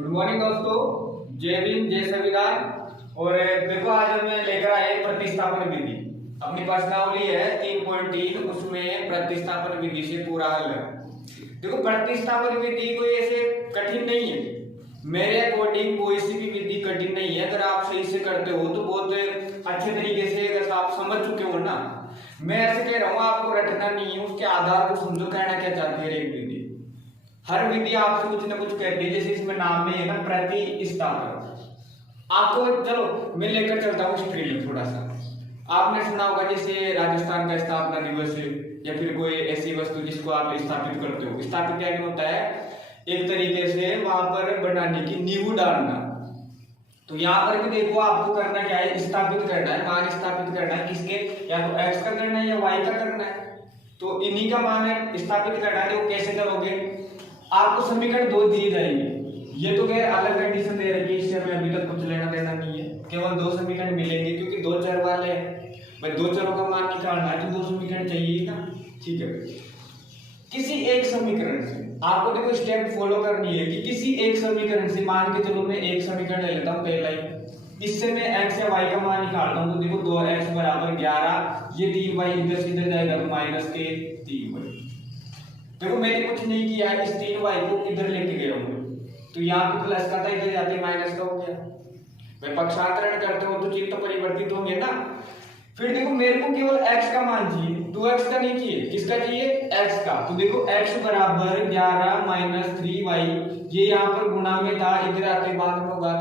Good morning दोस्तों, जय हिंद, जय संविधान। और देखो आज हम लेकर आए प्रतिस्थापन विधि। अपनी प्रश्नावली है 3.3, उसमें प्रतिस्थापन विधि से पूरा हल है। देखो प्रतिस्थापन विधि कोई ऐसे कठिन नहीं है, मेरे अकॉर्डिंग कोई सी भी विधि कठिन नहीं है। अगर आप सही से करते हो तो बहुत अच्छे तरीके से अगर आप समझ चुके हो ना। मैं ऐसे कह रहा हूँ, आपको रटना नहीं है, उसके आधार को समझो कहना क्या चाहती है एक विधि। हर विधि आपसे कुछ ना कुछ कहती है, जैसे इसमें नाम में है ना प्रतिस्थापन। आपको चलो मैं लेकर चलता हूँ हिस्ट्री में थोड़ा सा। आपने सुना होगा जैसे राजस्थान का स्थापना दिवस या फिर कोई ऐसी वस्तु जिसको आप स्थापित करते हो। स्थापित क्या होता है, एक तरीके से वहां पर बनाने की नींव डालना। तो यहाँ पर भी देखो आपको करना क्या है, स्थापित करना है, मान स्थापित करना है। किसके, या तो x का करना है या y का करना है। तो इन्हीं का मान है स्थापित करना है। वो कैसे करोगे, आपको समीकरण दो दिए जाएंगे। ये तो क्या अलग कंडीशन दे रखी है, इससे हमें अभी तक कुछ लेना देना नहीं है। केवल दो समीकरण मिलेंगे क्योंकि दो चर वाले हैं भाई, दो चरों का मान निकालना है तो दो समीकरण चाहिए ना। ठीक है, किसी एक समीकरण से आपको देखो स्टेप फॉलो करनी है कि किसी एक समीकरण से मान के चलो मैं एक समीकरण ले लेता हूँ पहला ही। इससे मैं x या y का मान निकालता हूँ। तो देखो 2x बराबर 11, ये 3y इधर से इधर जाएगा तो माइनस के 3y। देखो मैंने कुछ नहीं किया, इस 3y को इधर लेके गया हूँ। तो यहाँ पे प्लस का था, इधर जाते माइनस का हो गया। भाई पक्षांतरण करते हो तो चिन्ह तो परिवर्तित होंगे ना। फिर देखो मेरे को केवल x का मान चाहिए, 2x का नहीं चाहिए। किसका चाहिए, x का। तो देखो x बराबर 11 माइनस 3y, ये यहाँ पर गुणा में था, इधर आते बाद में होगा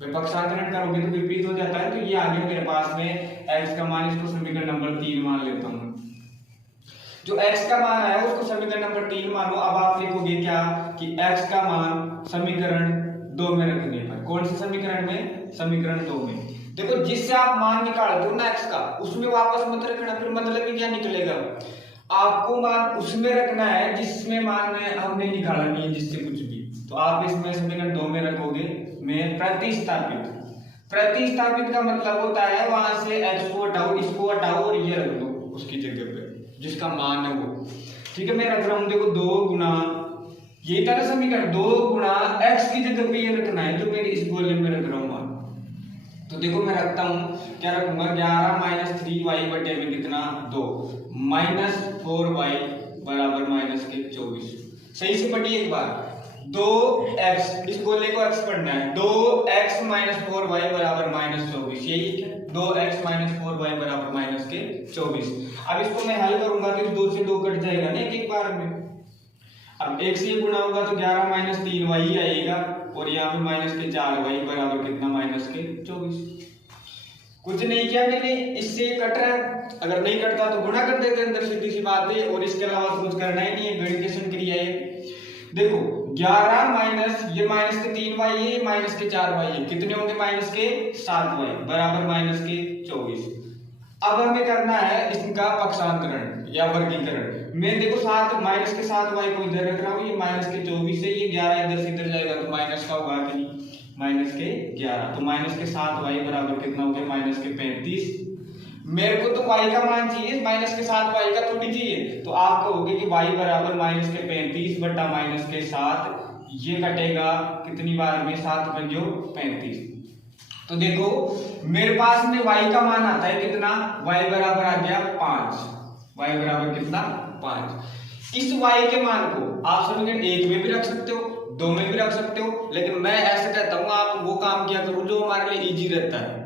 तो पक्षांतरण करोगे तो विपरीत हो जाता है। तो ये आगे मेरे पास में x का मान, इसको समीकरण नंबर 3 मान लेता हूँ। जो x का मान है उसको समीकरण नंबर 3 मानो। अब आप लिखोगे क्या कि x का मान समीकरण 2 में रखने पर। कौन से समीकरण में, समीकरण 2 में। देखो जिससे आप मान निकालते हो ना x का, उसमें वापस मत रखना, फिर मतलब ही क्या निकलेगा। आपको मान उसमें रखना है जिसमें मान हमने निकाला नहीं है, जिससे कुछ भी। तो आप इसमें समीकरण 2 में रखोगे में प्रतिस्थापित। प्रतिस्थापित का मतलब होता है वहां से x को हटाओ, इसको हटाओ और ये रख दो उसकी जगह पे जिसका मान है वो। ठीक है, मैं रख रहा हूं देखो 2 गुना, ये था ना समीकरण, 2 गुना x की जगह पे ये रखना है जो मैं इस वॉल्यूम में रख रहा हूं मान। तो देखो मैं रखता हूं, क्या रखूंगा, 11 माइनस 3y बटे में कितना 2 माइनस 4y बराबर माइनस के 24। सही से पढ़िए एक बार, 2x, इस गोले को x पढ़ना है, 2x माइनस 4y बराबर माइनस 24। यही क्या, 2x माइनस 4y बराबर माइनस के 24। अब इसको मैं हल करूंगा तो 2 से 2 कट जाएगा ना एक बार में। अब 1 से गुणा होगा तो 11 माइनस 3y ही आएगा, और यहाँ पे माइनस के 4y बराबर कितना, माइनस के 24। कुछ नहीं किया मैंने, इससे कट रहा है। अगर नहीं कटता तो गुणा कर देते अंदर, सीधी सी बात है। और इसके अलावा कुछ करना ही नहीं है, गणितीय क्रिया है। देखो 11 माइनस ये माइनस के 3y है, माइनस के 4y है, कितने होंगे, माइनस के 7y बराबर माइनस के 24। अब हमें करना है इसका पक्षांतरण या वर्गीकरण। मैं देखो 7 माइनस के 7y को इधर रख रहा हूँ, ये माइनस के 24 है, ये 11 इधर से इधर जाएगा तो माइनस का होगा कि नहीं, माइनस के 11। तो माइनस के 7y बराबर कितना हो गया, माइनस के 35। मेरे को तो y का मान चाहिए, माइनस के 7y का थोड़ी चाहिए। तो आप कहोगे कि y बराबर माइनस के 35 बटा माइनस के 7, ये कटेगा कितनी बार में, 7 पंजो 35। तो देखो मेरे पास में y का मान आता है कितना, y बराबर आ गया 5। y बराबर कितना, 5। इस y के मान को आप समीकरण 1 में भी रख सकते हो, 2 में भी रख सकते हो, लेकिन मैं ऐसे कहता हूं आप वो काम किया करो जो हमारे लिए इजी रहता है।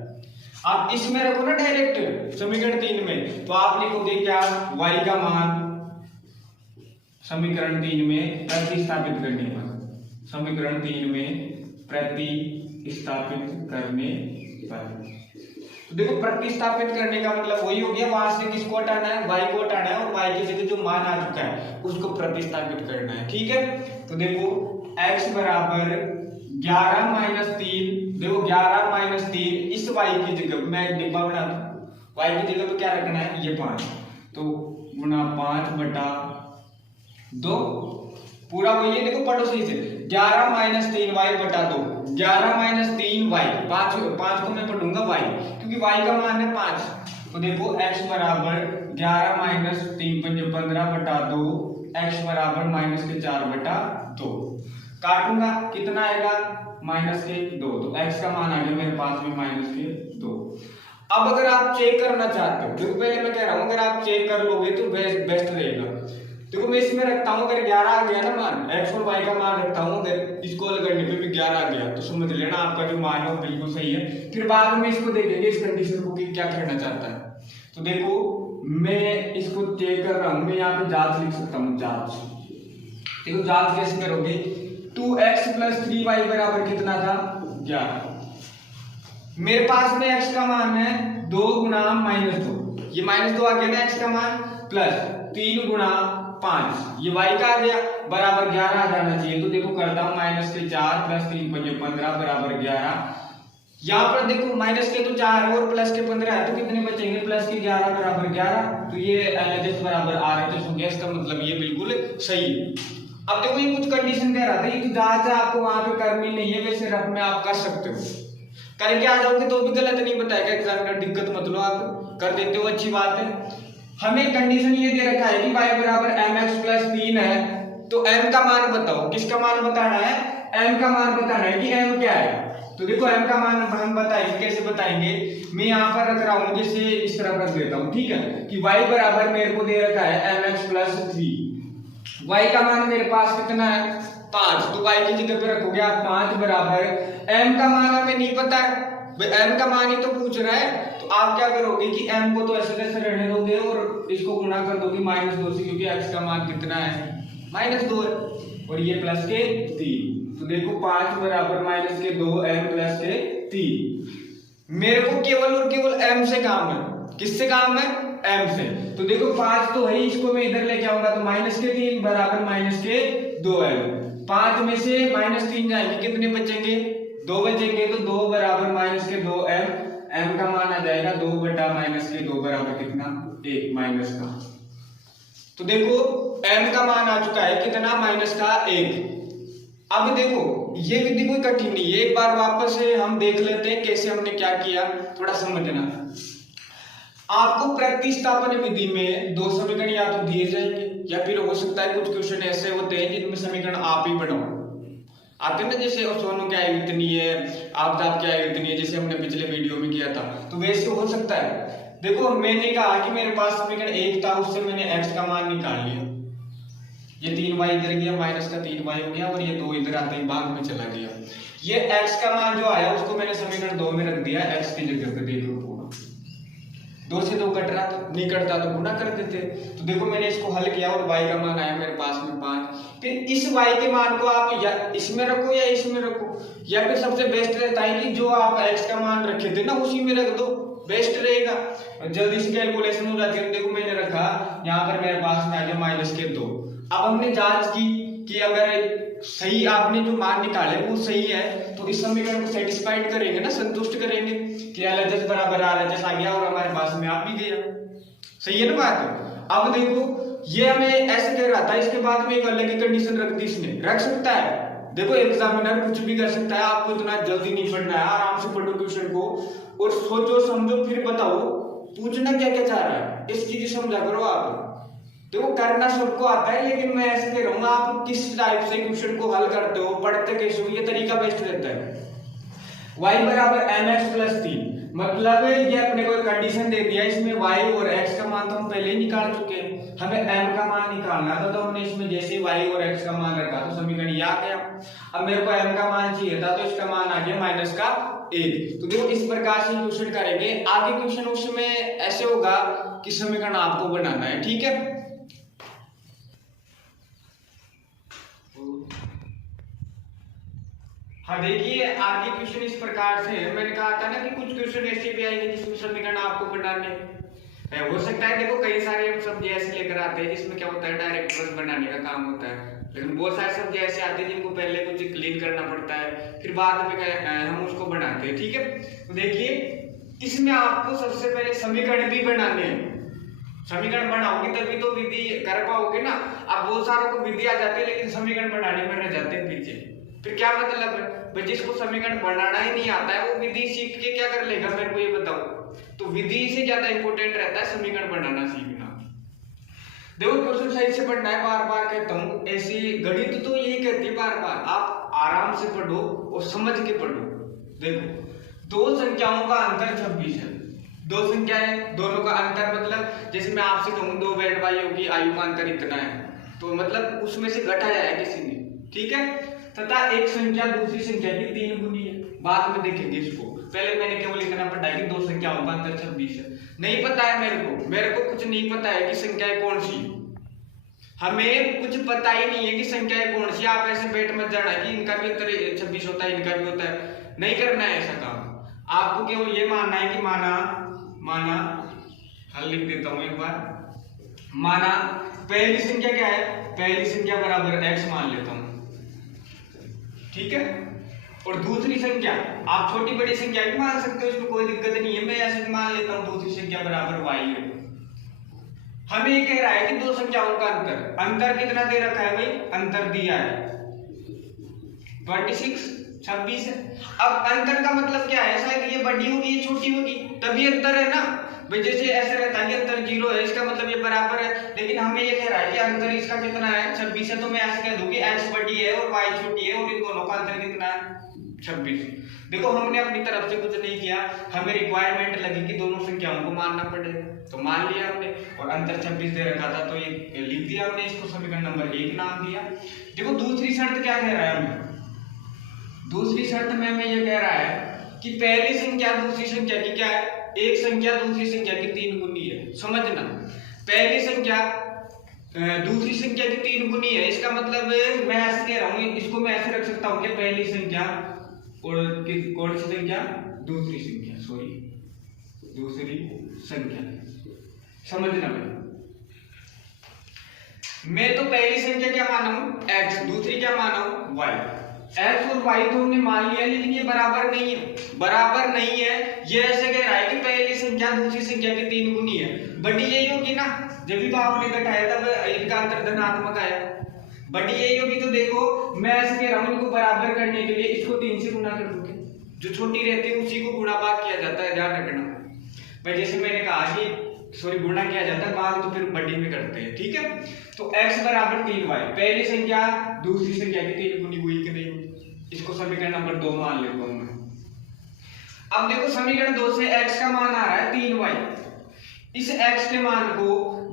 आप इसमें रखो ना डायरेक्ट समीकरण 3 में, तो आप लिखोगे क्या, y का मान समीकरण 3 में प्रतिस्थापित करने पर, समीकरण 3 में प्रतिस्थापित करने पर। तो देखो प्रतिस्थापित करने का मतलब वही हो गया, वहां से किसको हटाना है, y को हटाना है, और y की जगह जो मान आ चुका है उसको प्रतिस्थापित करना है। ठीक है, तो देखो x बराबर 11 माइनस 3, देखो 11 माइनस 3, इस y की जगह मैं एक डिब्बा बना दूं, y की जगह पे क्या रखना है, ये 5। तो गुणा 5 बटा 2 पूरा वही है। देखो पढ़ो सही से, 11 माइनस 3y बटा 2, 11 माइनस 3y, 5 को मैं पढ़ूंगा y क्योंकि y का मान है 5। तो देखो x बराबर 11 माइनस 3 पंजे 15 बटा 2, x बराबर माइनस के 4 बटा 2। काटूंगा कितना आएगा माइनस के 2, तो x का मान आ गया मेरे पास में माइनस के 2। अब अगर आप चेक करना चाहते हो, देखो पहले मैं कह रहा हूं अगर आप चेक कर लोगे तो बेस्ट रहेगा। देखो मैं इसमें रखता हूं, अगर 11 आ गया ना मान, x और y का मान रखता हूं, अगर इसको हल करने पे भी 11 आ गया तो समझ लेना आपका जो मान है वो बिल्कुल सही है। फिर बाद में इसको देखेंगे इस कंडीशन को कि क्या करना चाहता है। तो देखो मैं इसको चेक कर रहा हूं, मैं यहाँ पे जांच लिख सकता हूँ, जांच। देखो जांच कैसे करोगे, 2x + 3y बराबर कितना था 11। मेरे पास में x का मान है 2 गुना -2, ये -2 आ गया ना x का मान, प्लस 3 गुना 5 ये y का आ गया, बराबर 11 आ जाना चाहिए। तो देखो करता हूं -4 + 3 × 5 15 बराबर 11। यहाँ पर देखो माइनस के तो 4 और प्लस के 15 है, तो कितने बचेंगे प्लस के 11 बराबर 11। तो ये LHS बराबर RHS हो गया, इसका मतलब ये बिल्कुल सही है। अब देखो ये कुछ कंडीशन कह रहा था, ये तो जांच आपको वहां पे करनी नहीं है, वैसे रफ में आप कर सकते हो, करके आ जाओगे तो भी गलत नहीं बताएगा एग्जामिनर, दिक्कत मत लो, आप कर देते हो अच्छी बात है। हमें कंडीशन ये दे रखा है कि y बराबर mx + 3 है, तो m का मान बताओ, किसका मान बताना है, m का मान बताना है कि m क्या है। तो देखो m का मान हम बताएंगे, कैसे बताएंगे, मैं यहाँ पर रख रहा हूँ, जैसे इस तरह रख देता हूँ, ठीक है, कि y बराबर मेरे को दे रखा है mx + 3, y का मान मेरे पास कितना है 5, तो y की जगह पे रखोगे आप 5 बराबर, m का मान हमें नहीं पता है, m का मान ही तो पूछ रहा है, तो आप क्या करोगे कि m को तो ऐसे कैसे रहने दोगे और इसको गुणा कर दोगे -2 से, क्योंकि x का मान कितना है -2 है, और ये प्लस के 3। तो देखो 5 बराबर -2 m + के 3। मेरे को केवल और केवल m से काम है, किससे काम है m से। तो देखो 5 तो है, इसको मैं इधर लेके आऊंगा तो -3 बराबर -2m, 5 में से -3 जाएंगे, कितने बचेंगे 2 बचेंगे, तो 2 बराबर -2m, m का मान आ जाएगा 2 बटा -2 बराबर कितना 1 माइनस का। तो देखो m का मान आ चुका है कितना -1। अब देखो ये विधि कोई कठिन नहीं है, एक बार वापस से हम देख लेते हैं कैसे हमने क्या किया, थोड़ा समझना। आपको प्रतिस्थापन विधि में 2 समीकरण या तो दिए जाएंगे, या फिर हो सकता है कुछ क्वेश्चन ऐसे होते हैं जिनमें समीकरण आप ही बनाओ, आते हैं ना, जैसे सोनू की आयु इतनी है, आपदाब की आयु इतनी है, जैसे हमने पिछले वीडियो में किया था, तो वैसे हो सकता है। देखो मैंने कहा कि मेरे पास समीकरण 1 था, उससे मैंने x का मान निकाल लिया, ये 3y इधर गया, -3y हो गया, और ये 2 इधर आते ही भाग में चला गया। ये x का मान जो आया उसको मैंने समीकरण 2 में रख दिया, x की जगह पे देख लो, पूरा 2 से 2 कट रहा, तो नहीं कटता तो गुणा कर देते। तो देखो मैंने इसको हल किया और y का मान आया मेरे पास में 5। फिर इस y के मान को आप या इसमें रखो या इसमें रखो, या फिर सबसे बेस्ट रहता है कि जो आप x का मान रखे थे ना उसी में रख दो, बेस्ट रहेगा, जल्दी से कैलकुलेशन हो जाती है। देखो मैंने रखा यहाँ पर मेरे पास में आ गया -2। अब हमने जांच की कि अगर सही आपने जो मान निकाले वो सही है, तो इस समीकरण को सेटिस्फाइड करेंगे ना, संतुष्ट करेंगे कि LHS बराबर RHS आ गया और हमारे पास में आ भी गया, सही है ना बात। अब देखो ये हमें ऐसे कह रहा था, इसके बाद में एक अलग ही कंडीशन रख दी इसने, रख सकता है। देखो एग्जामिनर कुछ भी कर सकता है, आपको इतना जल्दी नहीं पढ़ना है, आराम से पढ़ो क्वेश्चन को और सोचो समझो फिर बताओ पूछना क्या क्या चाह रहा है, इस चीज समझा करो आप। देखो करना सबको आता है, लेकिन मैं ऐसे कह रहा हूँ आप किस टाइप से क्वेश्चन को हल करते हो, पढ़ते कैसे हो, ये तरीका बेस्ट रहता है। y बराबर mx + 3, मतलब ये अपने को कंडीशन दे दिया, इसमें y और x का मान तो हम पहले ही निकाल चुके हैं, हमें m का मान निकालना था, तो हमने इसमें जैसे y और x का मान रखा तो समीकरण ये आ गया। अब मेरे को m का मान चाहिए था, तो इसका मान आ गया -1। तो देखो इस प्रकार से क्वेश्चन करेंगे, आगे क्वेश्चन उसमें ऐसे होगा कि समीकरण आपको बनाना है, ठीक है। हाँ देखिए आगे क्वेश्चन इस प्रकार से है, मैंने कहा था ना कि कुछ क्वेश्चन ऐसे भी आएंगे जिसमें समीकरण आपको बनाने हो सकता है। देखो कई सारे हम सब्जी ऐसे लेकर आते हैं जिसमें क्या होता है डायरेक्ट बस बनाने का काम होता है, लेकिन बहुत सारे सब्जी ऐसे आते हैं जिनको पहले कुछ क्लीन करना पड़ता है, फिर बाद में हम उसको बनाते हैं, ठीक है। तो देखिए इसमें आपको सबसे पहले समीकरण भी बनाने हैं, समीकरण बनाओगे तभी तो विधि कर पाओगे ना। अब बहुत सारों को विधि आ जाती है लेकिन समीकरण बनाने में रह जाते हैं पीछे, फिर क्या मतलब है भाई, जिसको समीकरण बनाना ही नहीं आता है वो विधि सीख के क्या कर लेगा, मेरे को ये बताओ। तो विधि से ज्यादा इंपॉर्टेंट रहता है समीकरण बनाना सीखना। देखो क्वेश्चन सही से पढ़ना है, बार बार कहता हूँ, ऐसी गणित तो यही कहती है बार बार, आप आराम से पढ़ो और समझ के पढ़ो। देखो दो संख्याओं का अंतर 26 है, दो संख्याएं दोनों का अंतर मतलब जैसे मैं आपसे कहूँ दो बहन भाइयों की आयु का अंतर इतना है, तो मतलब उसमें से घटाया है किसी ने, ठीक है। तथा एक संख्या दूसरी संख्या की 3 गुनी है, बाद में देखेंगे इसको। पहले मैंने केवल इतना पढ़ा है कि दो संख्याओं का अंतर 26 है। नहीं पता है मेरे को कुछ नहीं पता है कि संख्याएं कौन सी, हमें कुछ पता ही नहीं है कि संख्याएं कौन सी। आप ऐसे बैठ मत जाना कि इनका भी अंतर 26 होता है, इनका भी होता है, नहीं करना है ऐसा काम। आपको केवल ये मानना है कि माना हल लिख देता हूं एक बार। माना पहली संख्या क्या है, पहली संख्या बराबर x मान लेता हूं, ठीक है। और दूसरी संख्या आप छोटी बड़ी संख्या भी मान सकते हो, इसमें कोई दिक्कत नहीं है, मैं ऐसे मान लेता हूं दूसरी संख्या बराबर y है। हमें ये कह रहा है कि दो संख्याओं का अंतर कितना दे रखा है भाई, अंतर दिया है 26 है। अब अंतर का मतलब क्या है, शायद ये बड़ी होगी ये छोटी होगी तभी अंतर है ना भाई। जैसे ऐसे रहता है कि अंतर 0 है, इसका मतलब ये बराबर है, लेकिन हमें ये कह रहा है कि अंतर इसका कितना है 26 है, तो मैं ऐसे कह दूं कि x बड़ी है और y छोटी है और इन दोनों का अंतर कितना है 26। देखो हमने अपनी तरफ से कुछ नहीं किया, हमें रिक्वायरमेंट लगी कि दोनों संख्याओं को मानना पड़ेगा, तो मान लिया हमने। और अंतर 26 दे रखा था तो ये लिख दिया हमने, इसको समीकरण नंबर 1 नाम दिया। देखो दूसरी शर्त क्या कह रहा है हमें, दूसरी शर्त में हमें ये कह रहा है कि पहली संख्या दूसरी संख्या की क्या है, एक संख्या दूसरी संख्या की 3 गुनी है। समझना, पहली संख्या दूसरी संख्या की 3 गुनी है, इसका मतलब मैं ऐसे कह रहा हूँ, इसको मैं ऐसे रख सकता हूँ कि पहली संख्या और कौन सी संख्या, दूसरी संख्या, सॉरी दूसरी संख्या। समझना मैं तो पहली संख्या क्या माना हूं x, दूसरी क्या माना हूं y। x और y तो हमने मान लिया, लेकिन ये बराबर नहीं है, बराबर नहीं है। ये ऐसे कह रहा है कि पहली संख्या दूसरी संख्या की 3 गुनी है, बड़ी यही होगी ना, जब भी तो आपने घटाया तब इनका अंतर धनात्मक आया, बड़ी यही होगी। तो देखो मैं ऐसे कह रहा हूं इनको बराबर करने के लिए इसको 3 से गुना कर दोगे, जो छोटी रहती है उसी को गुणा भाग किया जाता है, ध्यान रखना भाई। जैसे मैंने कहा कि सॉरी गुणा किया जाता है, भाग तो फिर बड़ी में करते हैं, ठीक है। तो x बराबर 3y, पहली संख्या दूसरी संख्या की 3 गुनी हुई कि नहीं हुई, इसको समीकरण नंबर 2 मान लेता हूं मैं। अब देखो समीकरण 2 से x का मान आ रहा है 3y, इस x के मान को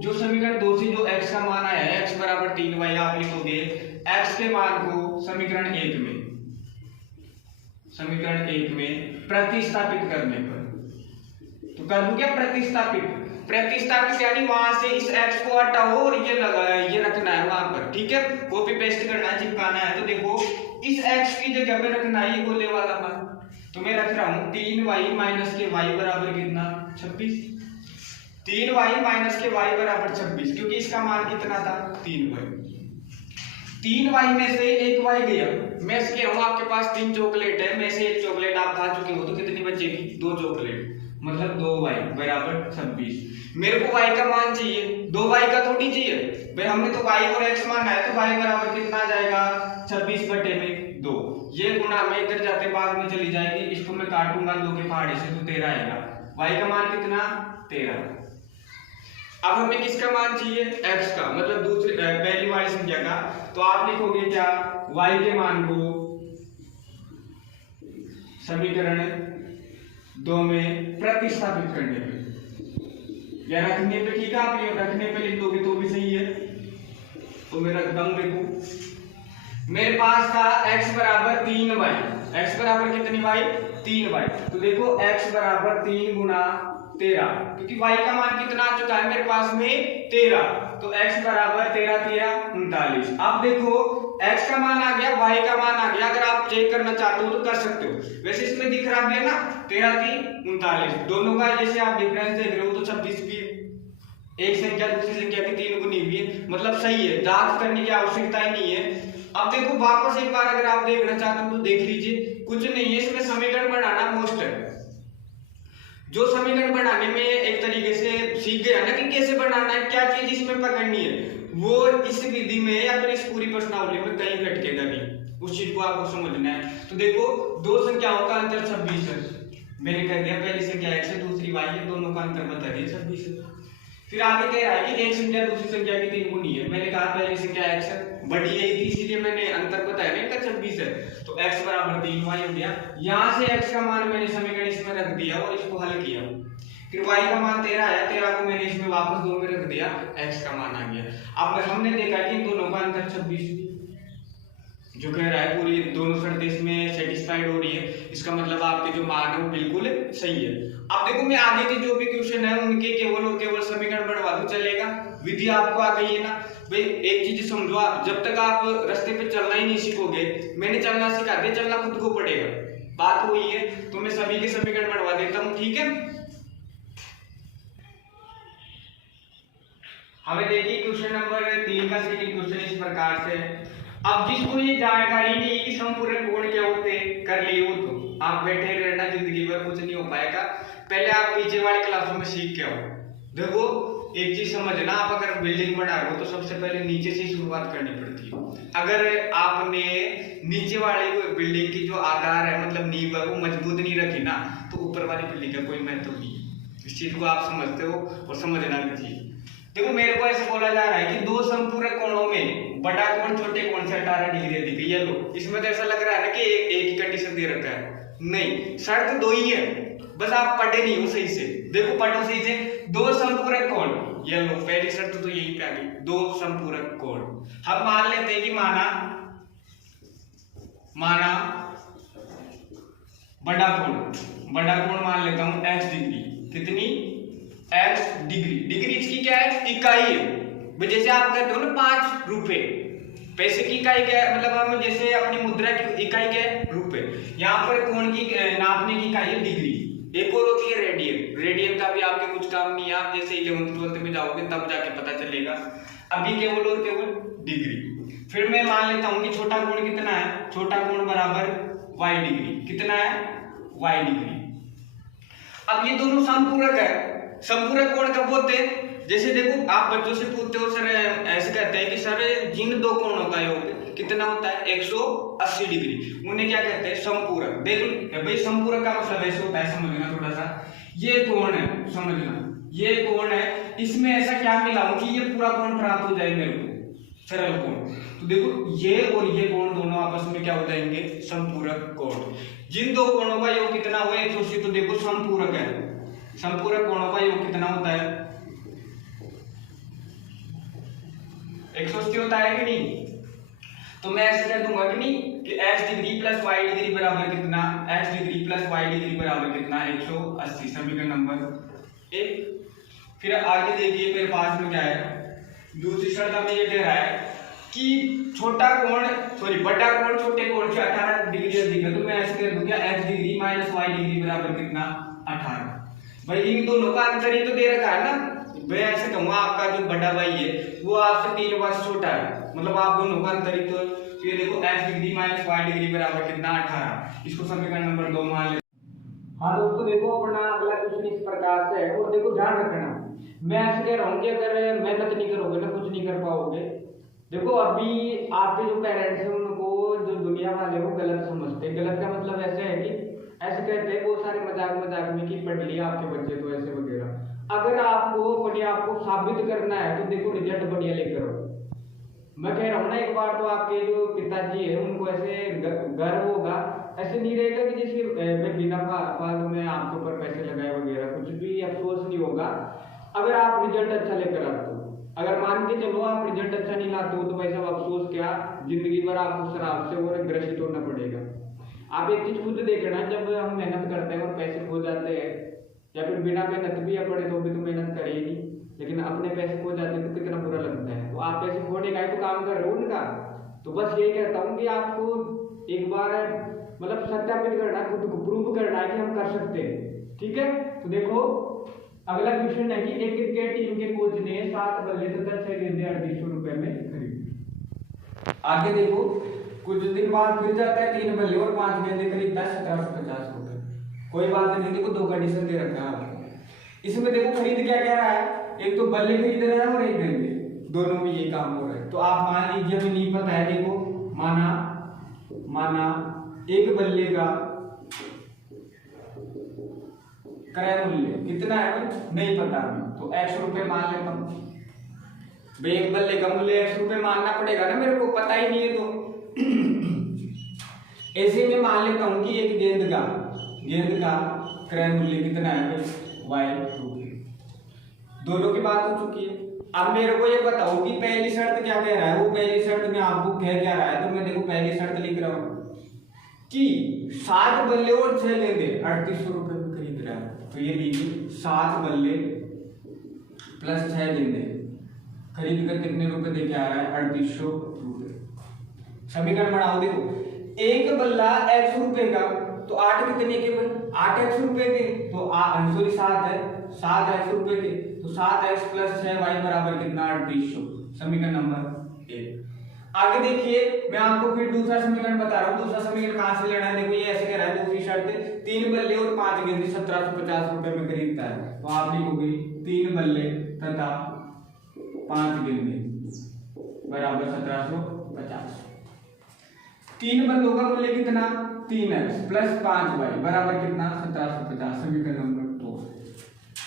जो समीकरण 2 से जो x का मान आया है x बराबर 3y, आप लिखोगे x के मान को समीकरण 1 में प्रतिस्थापित करने पर, तो कर दूं क्या प्रतिस्थापित यानी वहां से इस x को हटाओ और ये रखना है वहां पर, ठीक है, कॉपी पेस्ट करना है, चिपकाना है। तो देखो इस x की जगह पे रखना है ये गोले वाला मान, तो मैं रख रहा हूं 3y माइनस के y बराबर कितना 26, 3y माइनस के y बराबर 26, क्योंकि इसका मान कितना था 3y में से एक y गया। मैं कह रहा हूं आपके पास 3 चॉकलेट है, में से एक चॉकलेट आप खा चुके हो, तो कितनी बचेगी 2 चॉकलेट, मतलब 2y बराबर 26। मेरे को y का मान चाहिए, 2y का थोड़ी चाहिए भाई, हमने तो y और x माना है, तो y बराबर कितना आ जाएगा 26/2। ये गुणा में इधर जाते भाग में चली जाएगी, इसको मैं काटूंगा 2 के पहाड़े से तो 13 आएगा, y का मान कितना 13। अब हमें किसका मान चाहिए x का, मतलब दूसरी पहली वाली संख्या का, तो आप लिखोगे क्या y के मान को समीकरण 2 में प्रतिस्थापित करने पे या रखने पे, ठीक है, आप ये रखने पे लिख दोगे तो भी सही है, तो मैं रखता हूं। देखो मेरे पास था x बराबर 3y, x बराबर कितनी y 3y, तो देखो x बराबर 3 गुना 13, क्योंकि y का मान कितना आ चुका है मेरे पास में 13, तो x बराबर 13 13 39। अब देखो x का मान आ गया, y का मान आ गया, अगर आप चेक करना चाहते हो तो कर सकते हो। वैसे इसमें दिख रहा भी है ना 13 3 39, दोनों का जैसे आप डिफरेंस देख रहे हो तो 26 भी एक संख्या दूसरी संख्या की 3 गुनी हुई है, मतलब सही है, जांच करने की आवश्यकता ही नहीं है। अब देखो वापस एक बार अगर आप देखना चाहते हो तो देख लीजिए, कुछ नहीं है इसमें, समीकरण बनाना मोस्ट है। जो समीकरण बनाने में एक तरीके से सीख गया ना कि कैसे बनाना है, क्या चीज इसमें पकड़नी है, वो इस विधि में या फिर इस पूरी प्रश्नावली में कहीं भटकेगा नहीं, उस चीज को आपको समझना है। तो देखो दो संख्याओं का अंतर 26 है, मैंने कह दिया पहली संख्या x है दूसरी y है, दोनों का अंतर बता दिया 26 है। फिर आगे कह रहा है कि एक संख्या दूसरी संख्या की 3 गुनी है, मैंने कहा पहली संख्या x है बड़ी यही थी, इसीलिए मैंने अंतर बताया ना, इनका 26 है। तो x बराबर 3y हो गया। यहाँ से x का मान मैंने समीकरण इसमें रख दिया और इसको हल किया। फिर y का मान 13 है, 13 को मैंने इसमें वापस 2 में रख दिया, x का मान आ गया। अब हमने देखा कि इन दोनों का अंतर 26 जो कह रहा है पूरी दोनों शर्तें इसमें सेटिस्फाइड हो रही है, इसका मतलब आपके जो मान है वो बिल्कुल सही है। अब देखो मैं आगे के जो भी क्वेश्चन है उनके केवल और केवल समीकरण बनवा दूं चलेगा, विधि आपको आ गई है ना भाई। एक चीज समझो, आप जब तक आप रास्ते पे चलना ही नहीं सीखोगे, मैंने चलना सिखा दिया, चलना खुद को पड़ेगा, बात वही है। तो मैं सभी के समीकरण बनवा देता हूँ, ठीक है। हमें देखिए क्वेश्चन नंबर 3 का सेकंड क्वेश्चन इस प्रकार से। अब जिसको ये जानकारी नहीं कि संपूर्ण कोण क्या होते हैं, कर लिए वो तो आप बैठे रहना, जिंदगी भर कुछ नहीं हो पाएगा। पहले आप पीछे वाले क्लासों में सीख के आओ। देखो एक चीज समझना, आप अगर बिल्डिंग बना रहे हो तो सबसे पहले नीचे से शुरुआत करनी पड़ती है। अगर आपने नीचे वाले बिल्डिंग की जो आकार है मतलब नींव है वो मजबूत नहीं रखी ना, तो ऊपर वाली बिल्डिंग का कोई महत्व नहीं है। इस चीज को आप समझते हो और समझना भी चाहिए। देखो मेरे को ऐसे बोला जा रहा है कि दो संपूरक कोणों में बड़ा कोण छोटे कोण से 18 डिग्री दी गई है। लो इसमें तो ऐसा लग रहा है ना कि एक ही कंडीशन दे रखा है, नहीं, शर्त दो ही है, बस आप पढ़े नहीं हो सही से। देखो पढ़ो सही से, दो संपूरक कोण, ये लो पहली शर्त तो यही पे आ गई, दो संपूरक कोण। हम मान लेते हैं कि माना बड़ा कोण मान लेता हूं x डिग्री, कितनी x डिग्री, डिग्री इसकी क्या है, इकाई है। जैसे आप कहते हो ना 5 रुपए, पैसे की इकाई क्या है, मतलब हम जैसे अपनी मुद्रा की इकाई क्या है, रुपए। यहाँ पर कोण की नापने की इकाई है डिग्री। एक और होती है रेडियन, रेडियन का भी आपके कुछ काम नहीं है, आप जैसे 11th 12th में जाओगे तब जाके पता चलेगा, अभी केवल और केवल डिग्री। फिर मैं मान लेता हूं कि छोटा कोण कितना है, छोटा कोण बराबर y डिग्री, कितना है y डिग्री। अब ये दोनों संपूरक है, संपूरक कोण कब होते हैं, जैसे देखो आप बच्चों से पूछते हो सर, ऐसे कहते हैं कि सर जिन दो कोणों का योग कितना होता है 180 डिग्री, उन्हें क्या कहते हैं, संपूरक। देखो भाई संपूरक का मतलब ऐसे होता है, समझना थोड़ा सा, ये कोण है, समझना ये कोण है, इसमें ऐसा क्या मिलाऊं कि ये पूरा कोण प्राप्त हो जाए मेरे को, सरल कोण। तो देखो ये और ये कोण दोनों आपस में क्या हो जाएंगे, संपूरक कोण। जिन दो कोणों का योग कितना हुआ 180, तो देखो संपूरक है, संपूरक कोणों का योग कितना होता है 180 होता है कि नहीं। तो मैं ऐसे कह दूंगा कि नहीं कि x degree plus y degree बराबर कितना, x degree plus y degree बराबर कितना 180, समीकरण नंबर 1। फिर आगे देखिए मेरे पास में क्या है, दूसरी शर्त हमें ये दे रहा है कि छोटा कोण बड़ा कोण छोटे कोण से 18 डिग्री अधिक है। तो मैं ऐसे कह दूंगा x degree minus y degree बराबर कितना 18। भाई इन दोनों का अंतर ही तो दे रखा है ना। मैं ऐसे कहूंगा आपका जो बड़ा भाई है वो आपसे 3 वर्ष छोटा है, मतलब आप दोनों का अंतर ही तो ये देखो x degree minus y degree बराबर कितना 18, इसको समीकरण नंबर 2 मान ले। हाँ दोस्तों देखो अपना अगला क्वेश्चन इस प्रकार से है, और देखो ध्यान रखना, मैं ऐसे कह रहा हूँ कि अगर मेहनत नहीं करोगे ना कुछ नहीं कर पाओगे। देखो अभी आपके जो पेरेंट्स हैं उनको जो दुनिया वाले वो गलत समझते हैं। गलत का मतलब ऐसे है कि ऐसे कहते हैं बहुत सारे मजाक में कि पढ़ लिया आपके बच्चे तो ऐसे वगैरह। अगर आपको अपने आप को साबित करना है तो देखो रिजल्ट बढ़िया लेकर आओ। मैं कह रहा हूँ ना, एक बार तो आपके जो पिताजी है उनको ऐसे गर्व होगा, ऐसे नहीं रहेगा कि जैसे मैं बिना फालतू में आपके ऊपर पैसे लगाए वगैरह, कुछ भी अफसोस नहीं होगा अगर आप रिजल्ट अच्छा लेकर आते हो। अगर मान के चलो आप रिजल्ट अच्छा नहीं लाते हो तो भाई साहब अफसोस क्या, जिंदगी भर आपको शराब से और ग्रसित होना पड़ेगा। आप एक चीज खुद देखना, जब हम मेहनत करते हैं और पैसे खो जाते हैं, या फिर बिना मेहनत भी पड़े तो भी तो मेहनत करेगी, लेकिन अपने पैसे खो जाते हैं तो कितना बुरा लगता है। तो आप पैसे खोने का तो काम कर रहे हो उनका। तो बस यही कहता हूँ कि आपको एक बार मतलब सत्यापित करना, खुद को प्रूव करना है कि हम कर सकते हैं, ठीक है। तो देखो अगला क्वेश्चन है कि एक क्रिकेट टीम के कोच ने 7 बल्ले तथा 6 गेंदें 3800 रुपए में खरीदी। आगे देखो कुछ दिन बाद फिर जाता है 3 बल्ले और 5 गेंदें खरीदता है 1750 रुपए। कोई बात नहीं, देखो 2 कंडीशन दे रखा है आपको। इसमें देखो खरीद क्या कह रहा है, एक तो बल्ले खरीद रहा है और एक गेंदे, दोनों में ये काम हो रहा है। तो आप मान लीजिए हमें नहीं पता है, देखो माना एक बल्ले का क्रय मूल्य कितना है नहीं पता हमें, तो 100 रुपए मान लेता हूं। भाई एक बल्ले का मूल्य x रुपए मानना पड़ेगा ना, मेरे को पता ही नहीं है तो ऐसे में मान लेता हूं कि एक गेंद का क्रय मूल्य कितना है y रुपए। दोनों की बात हो चुकी है। अब मेरे को ये बताओ कि पहली शर्त क्या कह रहा है, वो पहली शर्त में आपको कह क्या रहा है, तो मैं देखो पहली शर्त लिख रहा हूं कि 7 बल्ले और 6 गेंदे 3800 रुपए में खरीद रहा है। तो ये लीजिए 7 बल्ले प्लस 6 गेंदे खरीद कर कितने रुपए दे के आ रहा है, 3800 रुपए। समीकरण बनाओ, देखो एक बल्ला x रुपए का, तो 8 कितने के बन 8x रुपए के, तो सॉरी 7 है 7x रुपए के, तो 7x प्लस 6y बराबर कितना 3800। समीकरण नंबर 1। आगे देखिए मैं आपको फिर दूसरा समीकरण बता रहा हूँ। दूसरा समीकरण कहां से लेना है, देखो ये ऐसे कह रहा है, दूसरी शर्त 3 बल्ले और 5 गेंदे 1750 रुपए में खरीदता है, तो आप लिखोगे 3 बल्ले तथा 5 गेंदे बराबर 1750। 3 बल्लों का मूल्य कितना 3x प्लस 5y बराबर कितना 1750। समीकरण नंबर 2।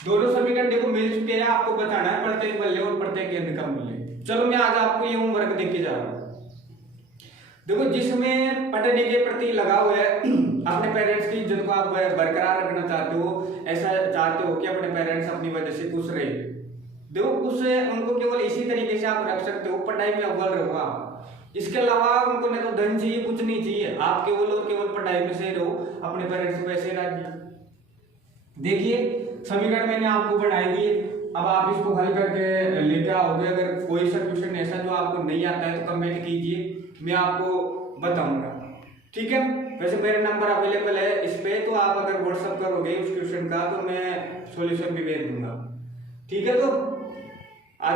दोनों समीकरण देखो मिल चुके हैं, आपको बताना है प्रत्येक बल्ले और प्रत्येक गेंद का मूल्य। चलो मैं आज आपको ये होमवर्क देके जा रहा हूँ। देखो जिसमें पढ़ने के प्रति लगाव है, अपने पेरेंट्स की इज्जत को आप बरकरार रखना चाहते हो, ऐसा चाहते हो कि अपने पेरेंट्स अपनी वजह से खुश रहे, देखो खुश उनको केवल इसी तरीके से आप रख सकते हो, पढ़ाई में अव्वल रहो आप। इसके अलावा उनको न तो धन चाहिए, कुछ नहीं चाहिए, आप केवल और केवल पढ़ाई में सही रहो, अपने पेरेंट्स को ऐसे राजी। देखिए समीकरण मैंने आपको बनाई दी, अब आप इसको हल करके लेके आओगे। अगर कोई सा क्वेश्चन ऐसा जो आपको नहीं आता है तो कमेंट कीजिए, मैं आपको बताऊंगा, ठीक है। वैसे मेरा नंबर अवेलेबल है इस पे, तो आप अगर व्हाट्सएप करोगे उस क्वेश्चन का तो मैं सॉल्यूशन भी भेज दूंगा, ठीक है। तो